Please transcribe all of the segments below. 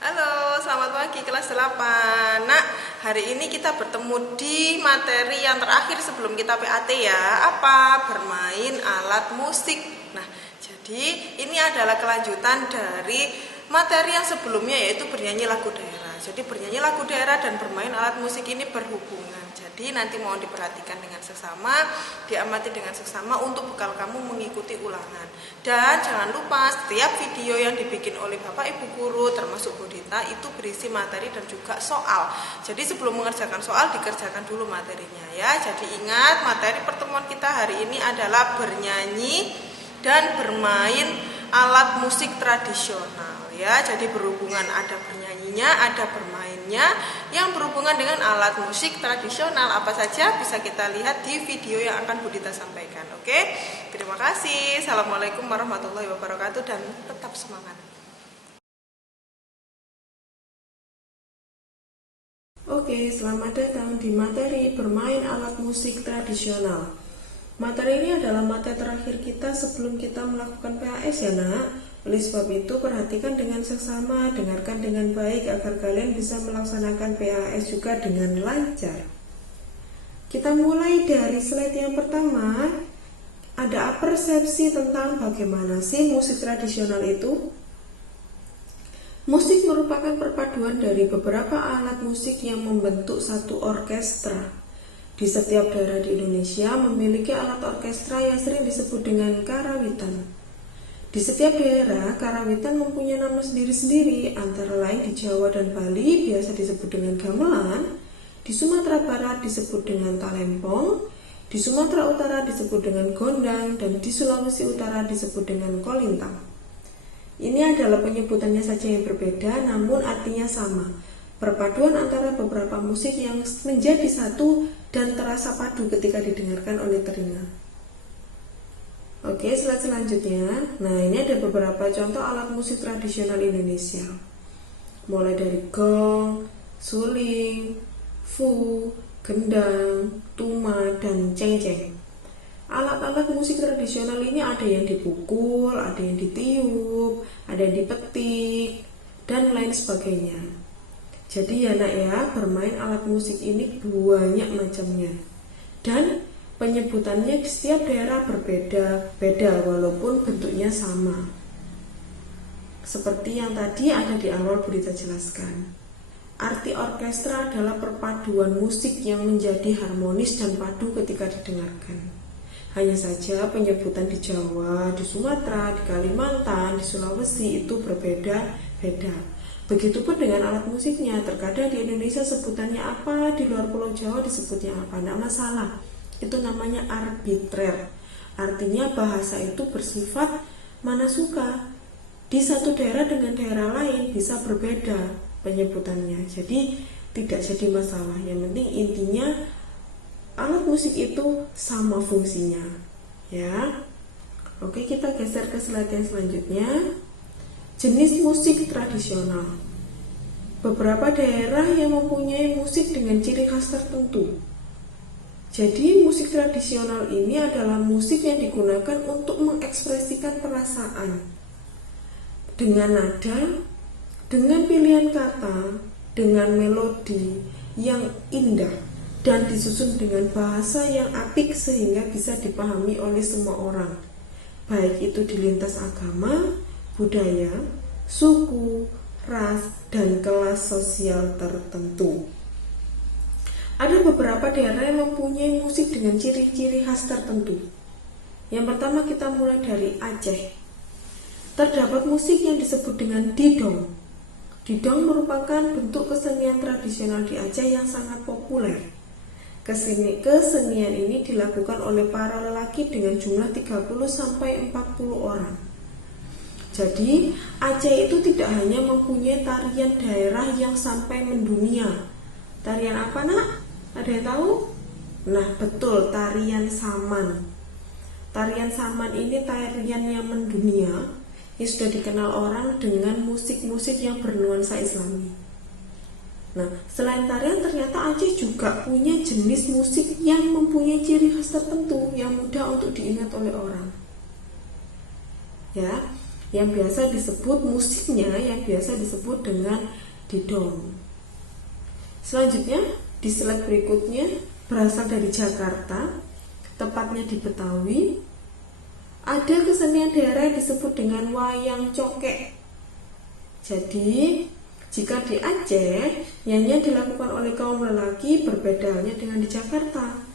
Halo, selamat pagi kelas 8. Nak, hari ini kita bertemu di materi yang terakhir sebelum kita PAT ya. Apa? Bermain alat musik. Nah, jadi ini adalah kelanjutan dari materi yang sebelumnya, yaitu bernyanyi lagu daerah. Jadi bernyanyi lagu daerah dan bermain alat musik ini berhubungan. Jadi nanti mohon diperhatikan dengan seksama, diamati dengan seksama untuk bekal kamu mengikuti ulangan. Dan jangan lupa setiap video yang dibikin oleh Bapak Ibu guru termasuk Bu Dita itu berisi materi dan juga soal. Jadi sebelum mengerjakan soal dikerjakan dulu materinya ya. Jadi ingat, materi pertemuan kita hari ini adalah bernyanyi dan bermain alat musik tradisional ya. Jadi berhubungan, ada bernyanyinya, ada bermainnya yang berhubungan dengan alat musik tradisional. Apa saja bisa kita lihat di video yang akan Bu Dita sampaikan. Oke, terima kasih. Assalamualaikum warahmatullahi wabarakatuh dan tetap semangat. Oke, selamat datang di materi bermain alat musik tradisional. Materi ini adalah materi terakhir kita sebelum kita melakukan PAS ya nak. Oleh sebab itu perhatikan dengan seksama, dengarkan dengan baik agar kalian bisa melaksanakan PAS juga dengan lancar. Kita mulai dari slide yang pertama. Ada persepsi tentang bagaimana sih musik tradisional itu? Musik merupakan perpaduan dari beberapa alat musik yang membentuk satu orkestra. Di setiap daerah di Indonesia memiliki alat orkestra yang sering disebut dengan karawitan. Di setiap daerah, karawitan mempunyai nama sendiri-sendiri, antara lain di Jawa dan Bali biasa disebut dengan gamelan, di Sumatera Barat disebut dengan talempong, di Sumatera Utara disebut dengan gondang, dan di Sulawesi Utara disebut dengan kolintang. Ini adalah penyebutannya saja yang berbeda, namun artinya sama. Perpaduan antara beberapa musik yang menjadi satu dan terasa padu ketika didengarkan oleh telinga. Oke, slide selanjutnya. Nah, ini ada beberapa contoh alat musik tradisional Indonesia. Mulai dari gong, suling, fu, gendang, tuma, dan cengceng. Alat-alat musik tradisional ini ada yang dipukul, ada yang ditiup, ada yang dipetik, dan lain sebagainya. Jadi ya nak ya, bermain alat musik ini banyak macamnya. Dan penyebutannya di setiap daerah berbeda-beda walaupun bentuknya sama. Seperti yang tadi ada di awal Bu Dita jelaskan. Arti orkestra adalah perpaduan musik yang menjadi harmonis dan padu ketika didengarkan. Hanya saja penyebutan di Jawa, di Sumatera, di Kalimantan, di Sulawesi itu berbeda-beda. Begitupun dengan alat musiknya, terkadang di Indonesia sebutannya apa, di luar Pulau Jawa disebutnya apa, tidak masalah. Itu namanya arbitrer. Artinya bahasa itu bersifat mana suka. Di satu daerah dengan daerah lain bisa berbeda penyebutannya, jadi tidak jadi masalah. Yang penting intinya alat musik itu sama fungsinya ya. Oke, kita geser ke slide yang selanjutnya. Jenis musik tradisional. Beberapa daerah yang mempunyai musik dengan ciri khas tertentu. Jadi musik tradisional ini adalah musik yang digunakan untuk mengekspresikan perasaan dengan nada, dengan pilihan kata, dengan melodi yang indah, dan disusun dengan bahasa yang apik sehingga bisa dipahami oleh semua orang, baik itu di lintas agama, budaya, suku, ras, dan kelas sosial tertentu. Ada beberapa daerah yang mempunyai musik dengan ciri-ciri khas tertentu. Yang pertama kita mulai dari Aceh. Terdapat musik yang disebut dengan didong. Didong merupakan bentuk kesenian tradisional di Aceh yang sangat populer. Kesenian ini dilakukan oleh para lelaki dengan jumlah 30-40 orang. Jadi Aceh itu tidak hanya mempunyai tarian daerah yang sampai mendunia. Tarian apa nak? Ada yang tahu? Nah betul, tarian saman. Tarian saman ini tarian yang mendunia, yang sudah dikenal orang dengan musik-musik yang bernuansa Islami. Nah, selain tarian ternyata Aceh juga punya jenis musik yang mempunyai ciri khas tertentu yang mudah untuk diingat oleh orang. Ya, yang biasa disebut musiknya, yang biasa disebut dengan didong. Selanjutnya di slide berikutnya berasal dari Jakarta, tepatnya di Betawi. Ada kesenian daerah yang disebut dengan wayang cokek. Jadi jika di Aceh, nyanyian dilakukan oleh kaum lelaki, berbeda halnya dengan di Jakarta.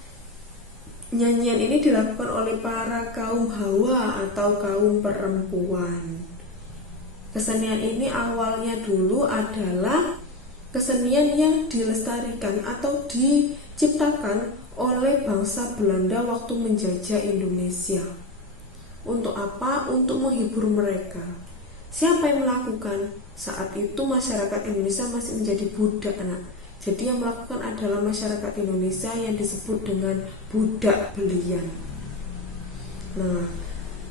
Nyanyian ini dilakukan oleh para kaum hawa atau kaum perempuan. Kesenian ini awalnya dulu adalah kesenian yang dilestarikan atau diciptakan oleh bangsa Belanda waktu menjajah Indonesia. Untuk apa? Untuk menghibur mereka. Siapa yang melakukan? Saat itu masyarakat Indonesia masih menjadi budak, anak. Jadi yang melakukan adalah masyarakat Indonesia yang disebut dengan budak belian. Nah,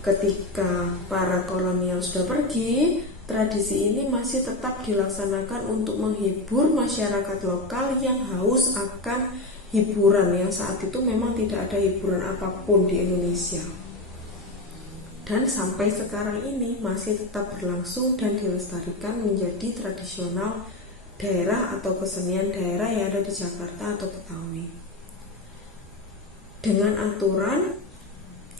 ketika para kolonial sudah pergi, tradisi ini masih tetap dilaksanakan untuk menghibur masyarakat lokal yang haus akan hiburan, yang saat itu memang tidak ada hiburan apapun di Indonesia. Dan sampai sekarang ini masih tetap berlangsung dan dilestarikan menjadi tradisional daerah atau kesenian daerah yang ada di Jakarta atau Betawi. Dengan aturan,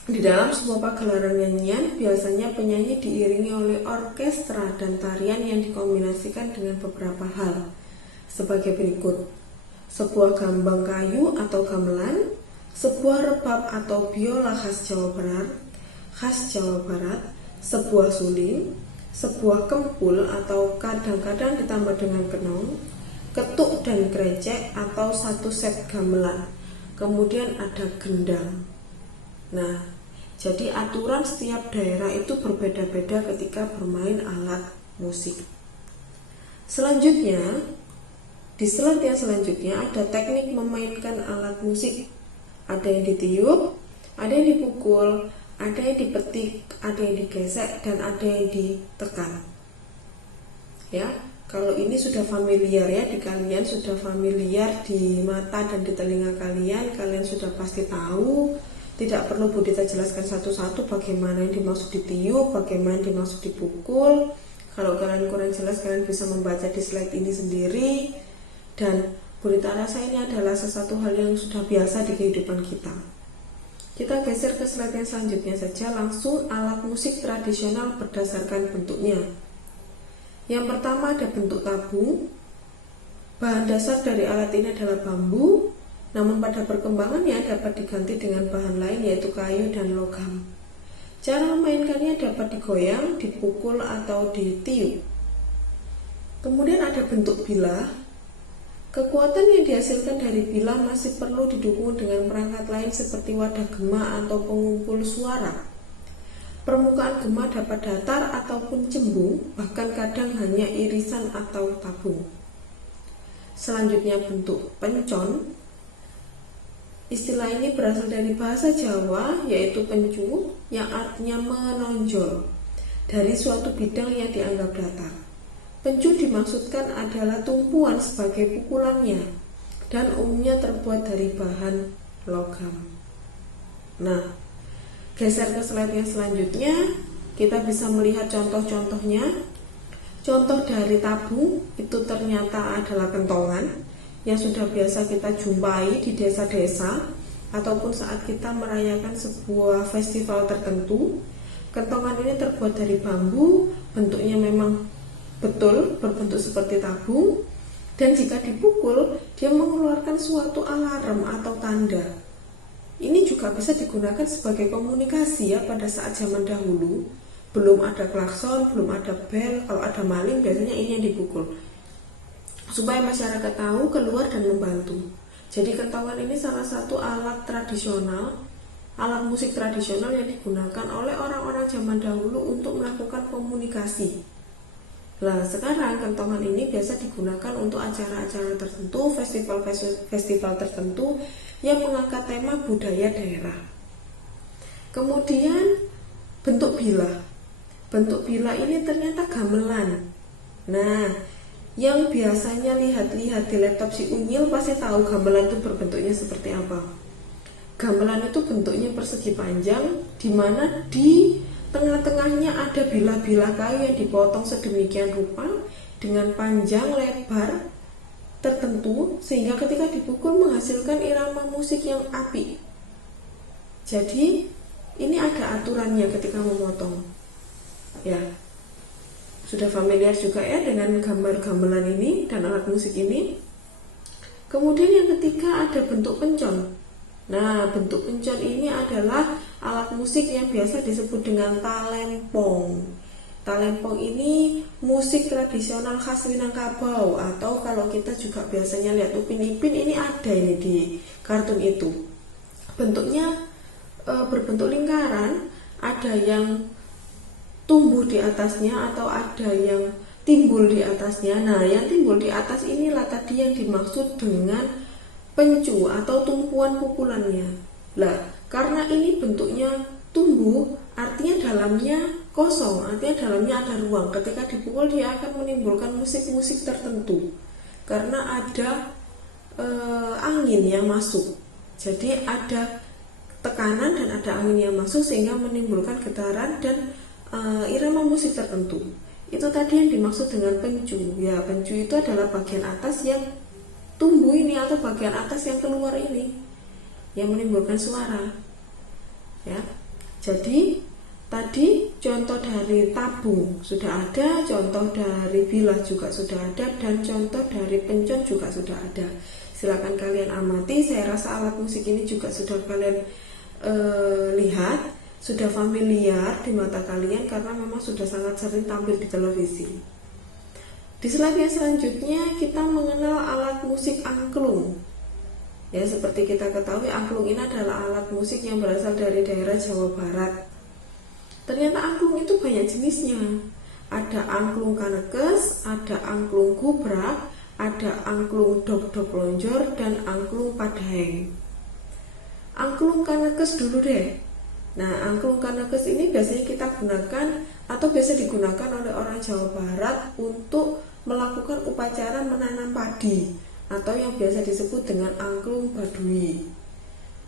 di dalam sebuah pagelaran nyanyian biasanya penyanyi diiringi oleh orkestra dan tarian yang dikombinasikan dengan beberapa hal sebagai berikut: sebuah gambang kayu atau gamelan, sebuah rebab atau biola khas Jawa Barat, sebuah suling, sebuah kempul atau kadang-kadang ditambah dengan kenong, ketuk dan krecek atau satu set gamelan, kemudian ada gendang. Nah, jadi aturan setiap daerah itu berbeda-beda ketika bermain alat musik. Selanjutnya, di slide yang selanjutnya ada teknik memainkan alat musik. Ada yang ditiup, ada yang dipukul, ada yang dipetik, ada yang digesek, dan ada yang ditekan. Ya, kalau ini sudah familiar ya, di kalian sudah familiar di mata dan di telinga kalian sudah pasti tahu. Tidak perlu Bu Dita jelaskan satu-satu bagaimana yang dimaksud ditiup, bagaimana yang dimaksud dipukul. Kalau kalian kurang jelas, kalian bisa membaca di slide ini sendiri. Dan Bu Dita rasa ini adalah sesuatu hal yang sudah biasa di kehidupan kita. Kita geser ke slide yang selanjutnya saja, langsung alat musik tradisional berdasarkan bentuknya. Yang pertama ada bentuk tabung. Bahan dasar dari alat ini adalah bambu, namun pada perkembangannya dapat diganti dengan bahan lain yaitu kayu dan logam. Cara memainkannya dapat digoyang, dipukul atau ditiup. Kemudian ada bentuk bilah. Kekuatan yang dihasilkan dari bilah masih perlu didukung dengan perangkat lain seperti wadah gema atau pengumpul suara. Permukaan gema dapat datar ataupun cembung, bahkan kadang hanya irisan atau tabung. Selanjutnya bentuk pencon. Istilah ini berasal dari bahasa Jawa, yaitu pencu, yang artinya menonjol dari suatu bidang yang dianggap datar. Pencu dimaksudkan adalah tumpuan sebagai pukulannya dan umumnya terbuat dari bahan logam. Nah, geser ke slide yang selanjutnya, kita bisa melihat contoh-contohnya. Contoh dari tabung itu ternyata adalah kentongan yang sudah biasa kita jumpai di desa-desa ataupun saat kita merayakan sebuah festival tertentu. Kentongan ini terbuat dari bambu, bentuknya memang betul berbentuk seperti tabung, dan jika dipukul dia mengeluarkan suatu alarm atau tanda. Ini juga bisa digunakan sebagai komunikasi ya pada saat zaman dahulu. Belum ada klakson, belum ada bel. Kalau ada maling biasanya ini yang dipukul supaya masyarakat tahu keluar dan membantu. Jadi kentongan ini salah satu alat tradisional, alat musik tradisional yang digunakan oleh orang-orang zaman dahulu untuk melakukan komunikasi. Nah, sekarang kentongan ini biasa digunakan untuk acara-acara tertentu, festival tertentu yang mengangkat tema budaya daerah. Kemudian bentuk bilah. Bentuk bilah ini ternyata gamelan. Nah, yang biasanya lihat-lihat di laptop si Unyil pasti tahu gamelan itu berbentuknya seperti apa. Gamelan itu bentuknya persegi panjang, di mana di Tengah-tengahnya ada bilah-bilah kayu yang dipotong sedemikian rupa dengan panjang lebar tertentu sehingga ketika dipukul menghasilkan irama musik yang apik. Jadi ini ada aturannya ketika memotong. Ya, sudah familiar juga ya dengan gambar gamelan ini dan alat musik ini. Kemudian yang ketiga ada bentuk pencon. Nah, bentuk pencon ini adalah alat musik yang biasa disebut dengan talempong. Talempong ini musik tradisional khas Minangkabau, atau kalau kita juga biasanya lihat Upin Ipin, ini ada ini di kartun itu. Bentuknya berbentuk lingkaran, ada yang tumbuh di atasnya atau ada yang timbul di atasnya. Nah, yang timbul di atas inilah tadi yang dimaksud dengan pencu atau tumpuan pukulannya. Lah, karena ini bentuknya tumbuh, artinya dalamnya kosong, artinya dalamnya ada ruang. Ketika dipukul dia akan menimbulkan musik-musik tertentu karena ada angin yang masuk. Jadi ada tekanan dan ada angin yang masuk sehingga menimbulkan getaran dan irama musik tertentu. Itu tadi yang dimaksud dengan pencu. Ya, pencu itu adalah bagian atas yang tumbuh ini atau bagian atas yang keluar ini yang menimbulkan suara. Ya. Jadi tadi contoh dari tabung sudah ada, contoh dari bilah juga sudah ada, dan contoh dari pencon juga sudah ada. Silakan kalian amati. Saya rasa alat musik ini juga sudah kalian lihat, sudah familiar di mata kalian karena memang sudah sangat sering tampil di televisi. Di slide yang selanjutnya kita mengenal alat musik angklung. Ya, seperti kita ketahui angklung ini adalah alat musik yang berasal dari daerah Jawa Barat. Ternyata angklung itu banyak jenisnya. Ada angklung kanekes, ada angklung gubrak, ada angklung dok-dok lonjor, dan angklung padaeng. Angklung kanekes dulu deh. Nah, angklung kanekes ini biasanya kita gunakan atau biasa digunakan oleh orang Jawa Barat untuk melakukan upacara menanam padi atau yang biasa disebut dengan angklung Baduy.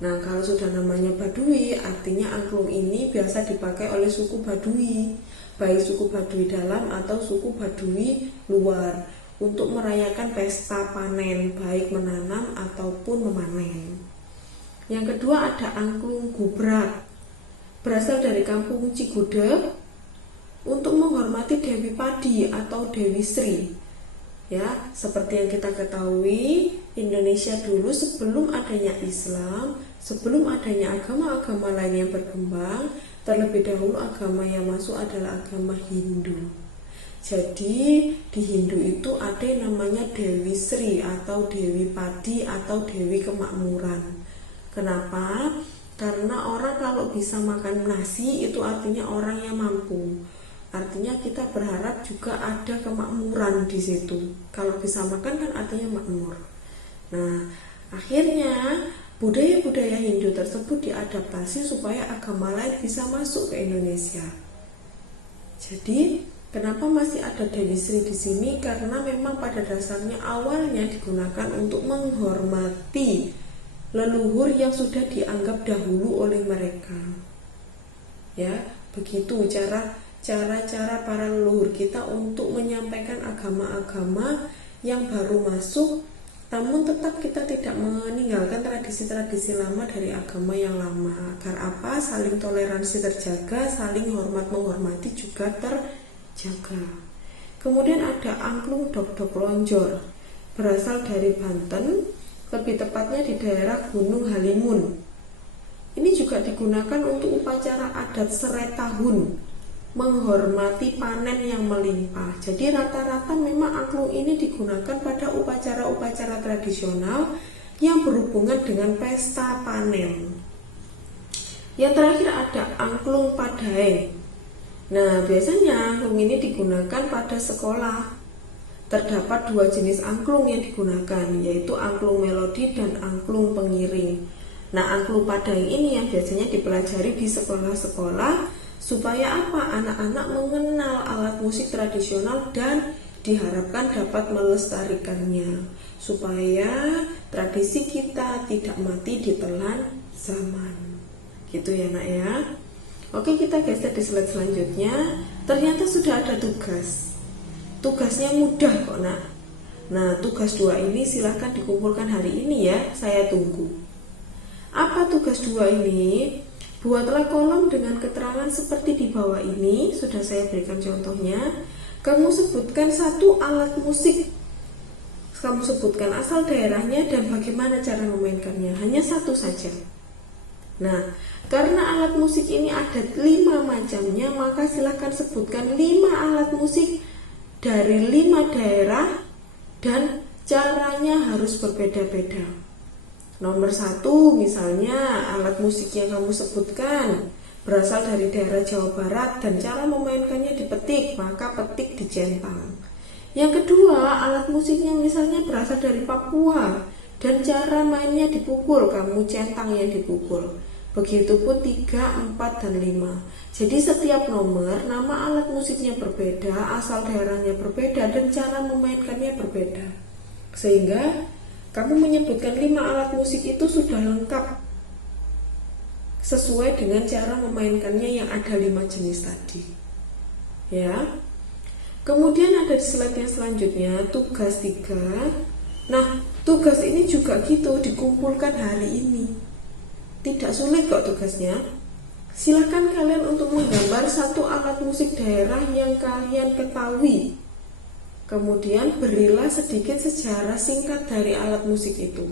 Nah, kalau sudah namanya Baduy, artinya angklung ini biasa dipakai oleh suku Baduy, baik suku Baduy dalam atau suku Baduy luar, untuk merayakan pesta panen, baik menanam ataupun memanen. Yang kedua ada angklung gubrak, berasal dari kampung Cigudeg, untuk menghormati Dewi Padi atau Dewi Sri. Ya, seperti yang kita ketahui, Indonesia dulu sebelum adanya Islam, sebelum adanya agama-agama lain yang berkembang, terlebih dahulu agama yang masuk adalah agama Hindu. Jadi di Hindu itu ada yang namanya Dewi Sri atau Dewi Padi atau Dewi Kemakmuran. Kenapa? Karena orang kalau bisa makan nasi itu artinya orang yang mampu. Artinya kita berharap juga ada kemakmuran di situ. Kalau bisa makan kan artinya makmur. Nah, akhirnya budaya-budaya Hindu tersebut diadaptasi supaya agama lain bisa masuk ke Indonesia. Jadi, kenapa masih ada Dewi Sri di sini? Karena memang pada dasarnya awalnya digunakan untuk menghormati leluhur yang sudah dianggap dahulu oleh mereka. Ya, begitu cara para leluhur kita untuk menyampaikan agama-agama yang baru masuk, namun tetap kita tidak meninggalkan tradisi-tradisi lama dari agama yang lama. Agar apa? Saling toleransi terjaga, saling hormat-menghormati juga terjaga. Kemudian ada angklung dok-dok lonjor, berasal dari Banten, lebih tepatnya di daerah Gunung Halimun. Ini juga digunakan untuk upacara adat serai tahun, menghormati panen yang melimpah. Jadi rata-rata memang angklung ini digunakan pada upacara-upacara tradisional yang berhubungan dengan pesta panen. Yang terakhir ada angklung padaeng. Nah, biasanya angklung ini digunakan pada sekolah. Terdapat dua jenis angklung yang digunakan, yaitu angklung melodi dan angklung pengiring. Nah, angklung padaeng ini yang biasanya dipelajari di sekolah-sekolah supaya apa? Anak-anak mengenal alat musik tradisional dan diharapkan dapat melestarikannya supaya tradisi kita tidak mati ditelan zaman. Gitu ya, Nak ya. Oke, kita geser di slide selanjutnya. Ternyata sudah ada tugas. Tugasnya mudah kok, Nak. Nah, tugas 2 ini silahkan dikumpulkan hari ini ya, saya tunggu. Apa tugas 2 ini? Buatlah kolom dengan keterangan seperti di bawah ini, sudah saya berikan contohnya. Kamu sebutkan satu alat musik. Kamu sebutkan asal daerahnya dan bagaimana cara memainkannya, hanya satu saja. Nah, karena alat musik ini ada 5 macamnya, maka silahkan sebutkan 5 alat musik dari 5 daerah dan caranya harus berbeda-beda. Nomor 1 misalnya alat musik yang kamu sebutkan berasal dari daerah Jawa Barat dan cara memainkannya dipetik, maka petik dicentang. Yang kedua, alat musiknya misalnya berasal dari Papua dan cara mainnya dipukul, kamu centang yang dipukul. Begitupun 3, 4, dan 5. Jadi setiap nomor, nama alat musiknya berbeda, asal daerahnya berbeda, dan cara memainkannya berbeda. Sehingga kamu menyebutkan 5 alat musik itu sudah lengkap sesuai dengan cara memainkannya yang ada 5 jenis tadi. Ya. Kemudian ada di slide yang selanjutnya, tugas 3. Nah, tugas ini juga gitu, dikumpulkan hari ini. Tidak sulit kok tugasnya. Silakan kalian untuk menggambar satu alat musik daerah yang kalian ketahui. Kemudian berilah sedikit sejarah singkat dari alat musik itu.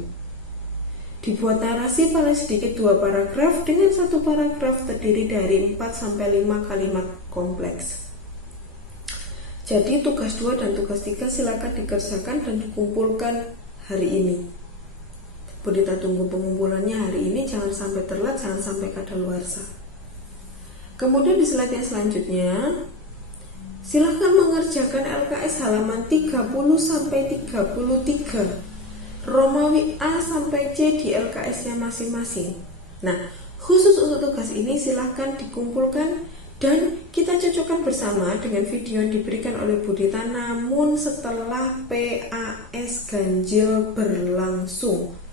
Dibuat narasi paling sedikit 2 paragraf dengan satu paragraf terdiri dari 4-5 kalimat kompleks. Jadi tugas 2 dan tugas 3 silakan dikerjakan dan dikumpulkan hari ini. Budita tunggu pengumpulannya hari ini, jangan sampai telat, jangan sampai kadaluarsa. Kemudian di slide yang selanjutnya, silakan mengerjakan LKS halaman 30-33, Romawi A sampai C di LKS-nya masing-masing. Nah, khusus untuk tugas ini silakan dikumpulkan dan kita cocokkan bersama dengan video yang diberikan oleh Budita, namun setelah PAS ganjil berlangsung.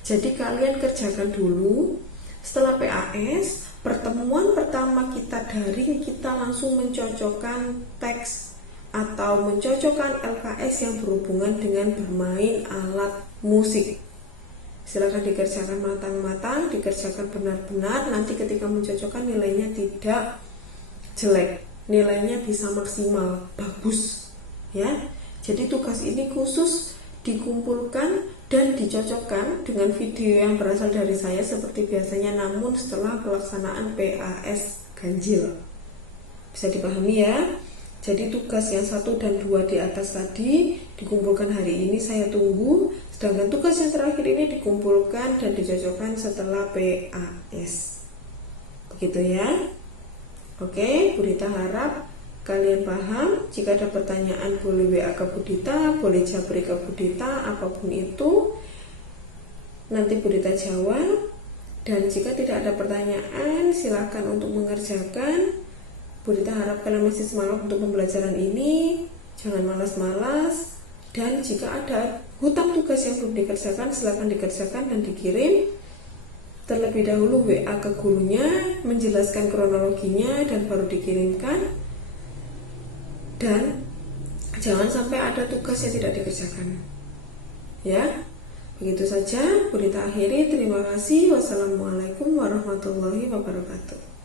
Jadi kalian kerjakan dulu. Setelah PAS, pertemuan pertama kita daring, kita langsung mencocokkan teks atau mencocokkan LKS yang berhubungan dengan bermain alat musik. Silakan dikerjakan matang-matang, dikerjakan benar-benar. Nanti ketika mencocokkan nilainya tidak jelek, nilainya bisa maksimal, bagus ya. Jadi tugas ini khusus dikumpulkan dan dicocokkan dengan video yang berasal dari saya seperti biasanya, namun setelah pelaksanaan PAS ganjil. Bisa dipahami ya. Jadi tugas yang 1 dan 2 di atas tadi dikumpulkan hari ini, saya tunggu. Sedangkan tugas yang terakhir ini dikumpulkan dan dicocokkan setelah PAS. Begitu ya. Oke, Budita harap kalian paham. Jika ada pertanyaan boleh WA ke Budita, boleh japri ke Budita, apapun itu nanti Budita jawab. Dan jika tidak ada pertanyaan, silakan untuk mengerjakan. Budita harap kalian masih semangat untuk pembelajaran ini, jangan malas-malas. Dan jika ada hutang tugas yang belum dikerjakan, silakan dikerjakan dan dikirim. Terlebih dahulu WA ke gurunya, menjelaskan kronologinya dan baru dikirimkan. Dan jangan sampai ada tugas yang tidak dikerjakan. Ya, begitu saja. Budita akhiri. Terima kasih. Wassalamualaikum warahmatullahi wabarakatuh.